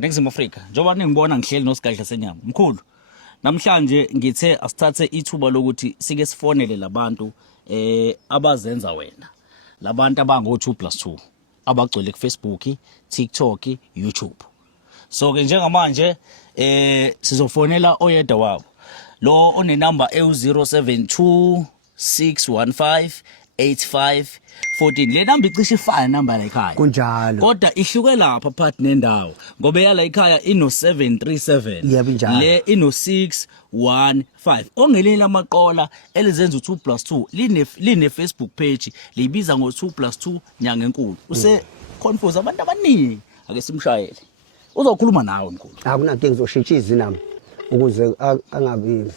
Ngizimu Afrika njengoba ningibona ngihleli noSigadla Senyama mkhulu namhlanje ngithe asithathe ithuba lokuthi sike sifonele labantu abazenza wena labantu abango 2+2 abagcwele ku Facebook, TikTok, YouTube. So ke njengamanje sizofonela oyedwa wabo lo one number e072 615 8514 le number icishe ifana number la ekhaya kunjalo kodwa ihluke lapha phakathi nendawo ngoba yala ekhaya ino 737 yebo njalo le ino 615 ongeleni amaqola elizenza u2+2 line Facebook page libiza ngo 2+2 nyanga enkulu use confuse abantu abaningi ake simshayele uzokhuluma nawe mkhulu akunanto engizoshintsha izinamba ukuze angabi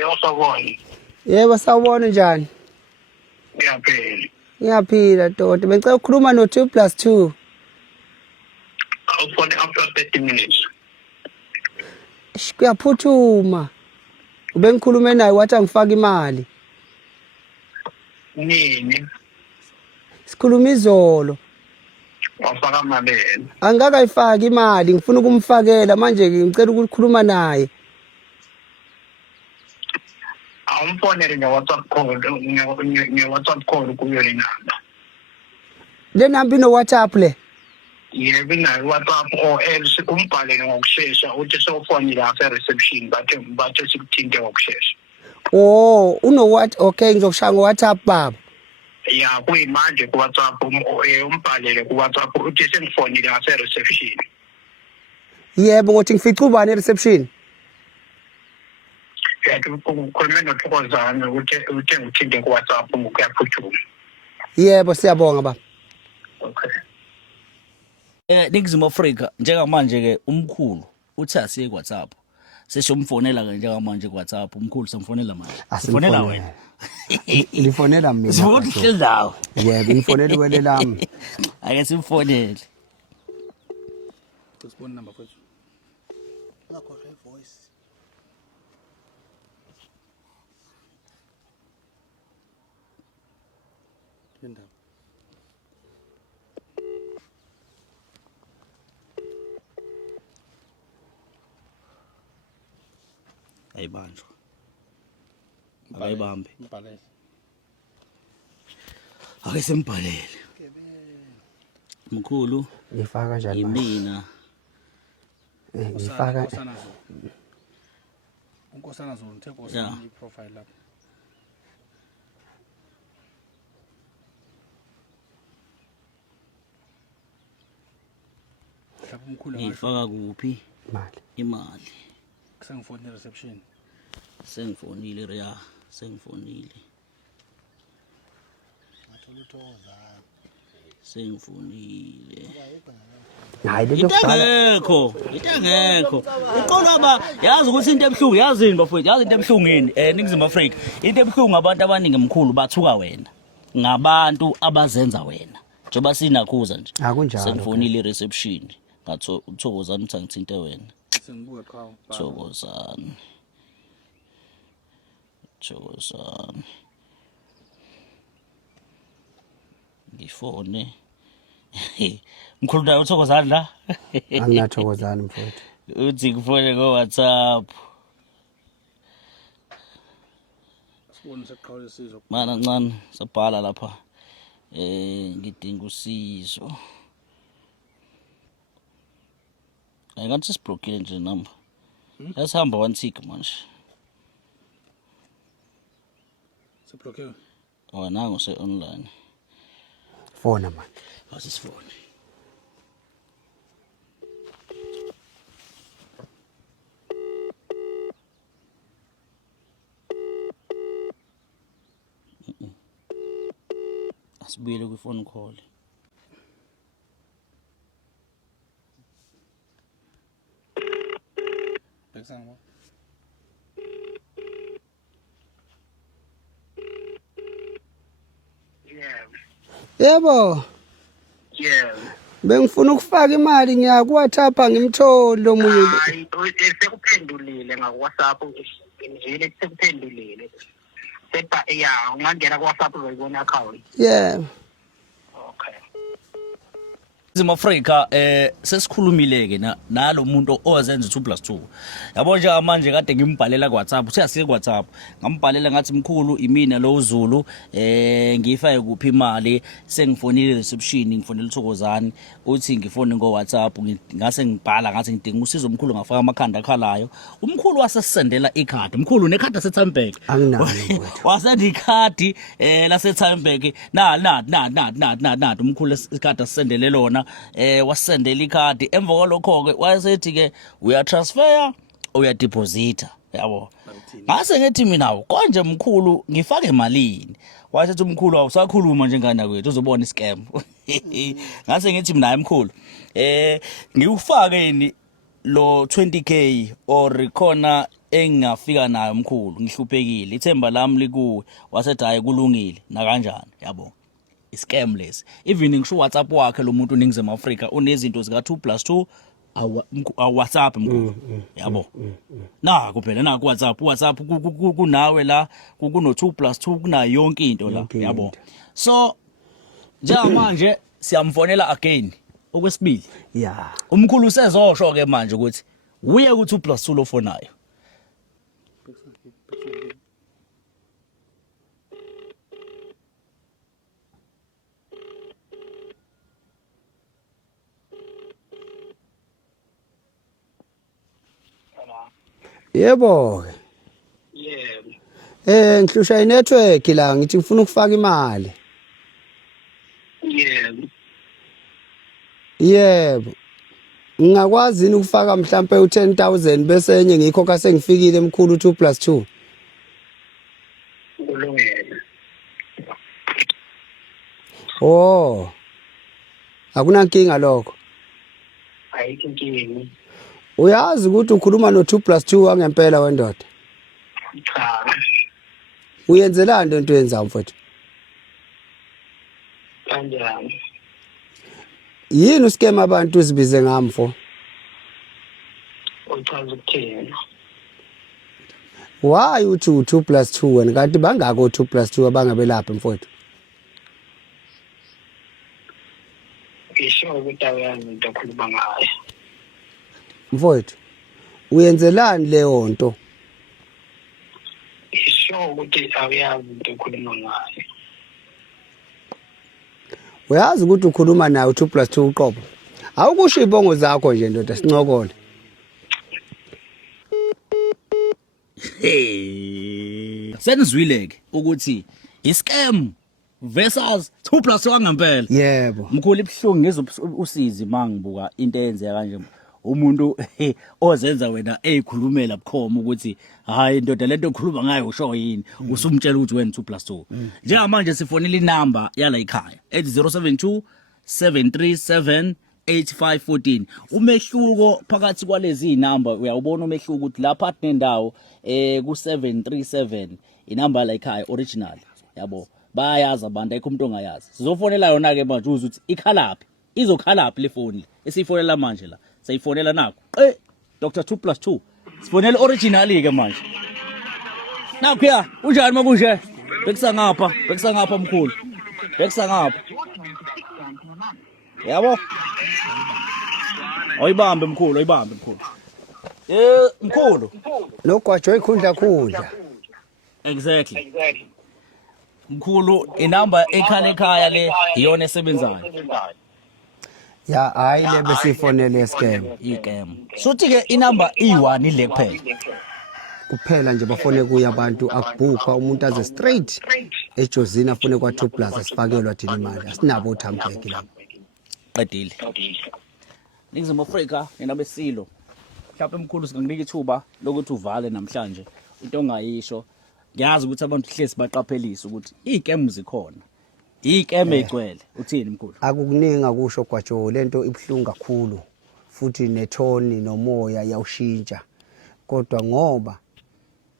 Yosabona. yebo sawubona njani Ngiyaphila. ngiyaphila Dodo bengicela ukukhuluma no 2+2 Awufone after 30 minutes. kuyaphuthuma ubengikhulume naye wathi angifaka imali Nini? sikhuluma izolo Wafaka amabele. angikakayifaki imali ngifuna ukumfakela manje ngicela ukukhuluma naye Awumfonele nge-WhatsApp call, nge-WhatsApp call kuyo le namba. le namba ino WhatsApp le Yebo inayo WhatsApp or else umbhalele ngokushesha uthi sewufonile after reception bathe sikuthinte ngokushesha. oh uno what okay ngizokushaya ngo WhatsApp baba Ya kuyimanje ku WhatsApp umbhalele ku WhatsApp uthi sengifonile after reception. yebo ngothi ngifica ubani reception Yathi ukhulume noThokozane uthe ngithinte ku WhatsApp ngokuyaphuthuma. yebo siyabonga baba Okay. Ngizimu Afrika njengamanje ke umkhulu uthi asiye ku WhatsApp seshomfonela ke njengamanje ku WhatsApp umkhulu samfonela manje sifonela wena lifonela mina sifuthi hleli nawe yebo ngifonela wele lami ake simfonele Phone number first. Ngakho voice. Linda. ayibanjwa bayibambe Mbhalele. ake simbhalele mkhulu ngifaka kanjani manje? yimina ngifaka Unkosana Zulu ngithe Yeah. i-profile lapha. Lapha umkhulu ngasho ngifaka kuphi imali imali sengifonele reception. sengifonile ria sengifonile Ngathola uThokozane. sengifonile hayi le into lokubhala engekho uqolwa yazi ukuthi into ebuhlungu yazini bafowethu yazi into ebuhlungu yini ningizima Afrika into ebuhlungu abantu abaningi mkhulu bathuka wena ngabantu abazenza wena njoba sinakhuza nje akunjalo sengifonile reception ngatho uThokozane uthi angithinte wena Sengibuka qhawe. Thokozane ngifone mkhulu naye uThokozane la anginathokozana mfowethu uthi ngifone ngo WhatsApp Sibone seqhawe lesizwe. mana ncane sabhala lapha ngidinga usizo ngathi siblokile nje number yasihamba 1 tick manje Siblokiwe. wena ngose online fona manje asisifone asibuyele kwi phone call Bekusanga. Yeah. yebo Yeah. Bengifuna ukufaka imali ngiyaku WhatsApp ngimtholi lo munye. Hayi sekuphendulile ngaku-WhatsApp njile sekuphendulile. Sepa ya ungangena ku-WhatsApp uzoyibona account. Yeah. Okay. Izimo Afrika sesikhulumile ke nalo muntu ozenza 2+2 yabo nje manje kade ngimbhalela ku WhatsApp usiyasiye ku WhatsApp ngambhalela ngathi mkhulu imina lo uZulu ngifake kuphi imali sengifonile reception ngifonela uThokozani uthi ngifone ngo WhatsApp ngase ngibhala ngathi ngidinga usizo omkhulu ngafaka amakhanda akhalayo umkhulu wasesendela ikhadi umkhulu nekhadi laseTymebank wasenda ikhadi laseTymebank na umkhulu ikhadi asendele lona wasendela ikhadi emva kwalokho ke wayesethi ke uya transfer uya deposita yabo ngase ngethi mina konje mkhulu ngifake emalini wayesethi umkhulu awusakhuluma njengana kwethu uzobona iscam ngase ngithi mina mkhulu ngikufakeni lo 20k or khona engafika nayo mkhulu ngihluphekile ithemba lami likuwe wasethi hayi kulungile na kanjani yabo iscam lesi even ngisho WhatsApp wakhe lo muntu uNingizimu Afrika unezinto zika 2+2 WhatsApp mkhulu yabo na kuphela na ku WhatsApp kunawe la kuno 2+2 kunayo yonke into la yabo so njengamanje siyamfonela again okwesibili yeah umkhulu usezosho ke manje ukuthi uye ku 2+2 lo fonayo yebo Yeah. ngihlusha inetwork la ngithi ngifuna ukufaka imali Yeah. yebo ngingakwazi ukufaka mhlambe u10000 bese enye ngikhokha sengifikile emkhulu 2+2 Kulungile. oh akunankinga lokho Ayikho inkinga. uyazi ukuthi ukhuluma no 2+2 wangempela wendoda Cha. uyenzelani into yenza mfowethu Kanjani? yini uskema abantu uzibize ngamfo Uchaza ukuthini? why uthi u2+2 wena kanti bangako 2+2 abangabelapha mfowethu Ngisho ukuthi awuyazi into okhuluma ngayo. mfowethu uyenzelani leyo nto Ngisho ukuthi awuyazi into okhuluma ngayo. uyazi ukuthi ukhuluma naye u2+2 uqobo awukusho ibongo zakho nje ndoda sincokole senizwile ke ukuthi iscam versus 2+2 wangempela yebo mkhulu ibhlungu ngizwe usizi mangibuka into eyenzeka kanje umuntu ozenza wena eyikhulumela bukhoma ukuthi hayi ndoda lento okhuluma ngayo usho yini usumtshela ukuthi wena 2+2 njengamanje sifonela inamba yala ekhaya ethi 072 737 8514 umehluko phakathi kwalezi inamba uyawubona umehluko ukuthi lapha nendawo ku 737 inamba la ekhaya original yabo bayazi abantu ayikho umuntu ongayazi sizofonela yona ke manje uze uthi ikhalaphi izokhalaphi le phone esifonela manje la sayifonela nako Dr 2+2 sifonela original ke manje nakho ya unjani makunje bekusangapha mkhulu bekusangapha yabo oyibambe mkhulu mkhulu lokwajo ikhundla khundla exactly mkhulu inamba ekhala ekhaya le iyona esebenzayo ya hayi le besifonele scam igame sothi ke inamba i1 ile kuphela nje bafone kuya abantu akubhukha umuntu aze straight eJozini afune kwa 2+ asifakelwa thina imali asinabo uTymebank lapho qedile Ningizimu Afrika ninabe silo mhlawumbe emkhulu singakunika ithuba lokuthi uvale namhlanje into ongayisho ngiyazi ukuthi abantu hlezi baqaphelisa ukuthi igame zikhona igame egcwele uthini mkhulu akukuninga kusho kwajo lento ibhlungu kakhulu futhi nethoni nomoya yawushintsha kodwa ngoba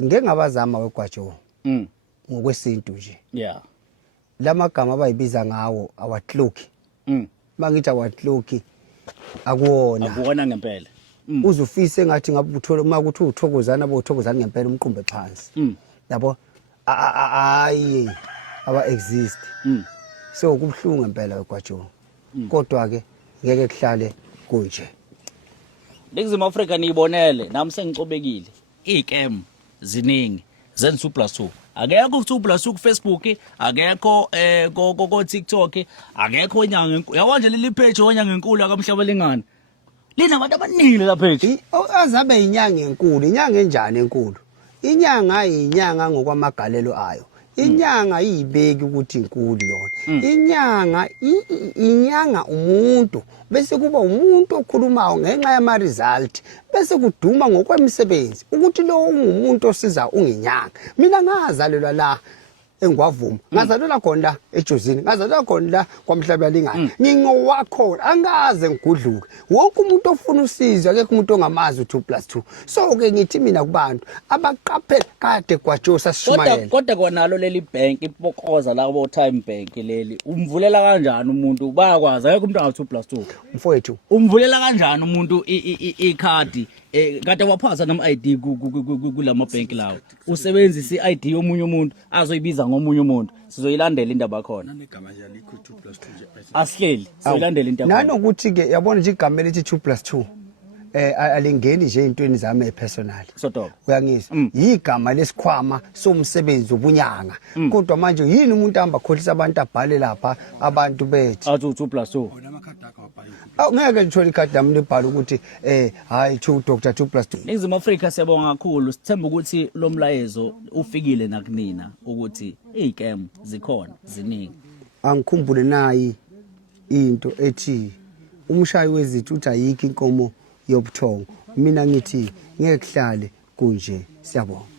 ngeke ngabazama wegwajo ngokwesintu nje yeah lamagama abayibiza ngawo awacloak mangithi awatloki akuwona akuwona ngempela uzufise ngathi ngabe uthola uma kuthi uthokozana abothokozana ngempela umqumbe phansi yabo hayi aba exist so kubhlungu ngempela eGwajo kodwa ke ngeke kuhlale kunje Ningizima Afrika niyibonele nami sengicobekile icam ziningi zen 2+2 akekho 2+2 ku Facebook akekho ko TikTok akekho onyanga enkulu yabo nje leli page onyanga enkulu akamhlabalingana linabantu abaningi la page azabe inyanga enkulu inyanga enjani enkulu inyanga inyanga ngokwamagalelo ayo inyanga yibeki ukuthi inkulu yona inyanga umuntu bese kuba umuntu okhulumayo ngenxa yama result bese kuduma ngokwemisebenzi ukuthi lo ungumuntu osiza unginyanga mina ngazalelwa la engwavuma ngazalelwa khona eJozini ngazalelwa khona la kwaMhlabalingana ngingowakho angaze ngigudluke wonke umuntu ofuna usizo akekho umuntu ongamazi u2+2 so ke ngithi mina kubantu abaqaphela kade kwaJosa sishumayela kodwa kwanalo leli bank ipokoza labo Time Bank leli umvulela kanjani umuntu bayakwazi akekho umuntu anga2+2 mfowethu umvulela kanjani umuntu ikhadi kade waphatha nama ID kulama bank lawo usebenzisa iID yomunye umuntu azoyibiza ngomunye umuntu sizoyilandela indaba khona negama nje alikho 2+2 nje asihleli sizoyilandela into yakho nanokuthi ke yabona nje igama elithi 2+2 alingeni nje intweni zami epersonal sodoba uyangizwa igama lesikhwama somsebenzi obunyanga kodwa manje yini umuntu ahamba khohlisa abantu abhale lapha abantu bethi athi 2+2 wona amakhadi akho wabhala ngeke ngithola ikhadi lami libhala ukuthi hayi Dr 2+2 Ningizima Afrika siyabonga kakhulu sithemba ukuthi lo mlayezo ufikile nakunina ukuthi icam zikhona ziningi angikhumbule nayi into ethi umshayi wezithi uthi ayikho inkomo yobuthongo mina ngithi ngeke kuhlale kunje siyabonga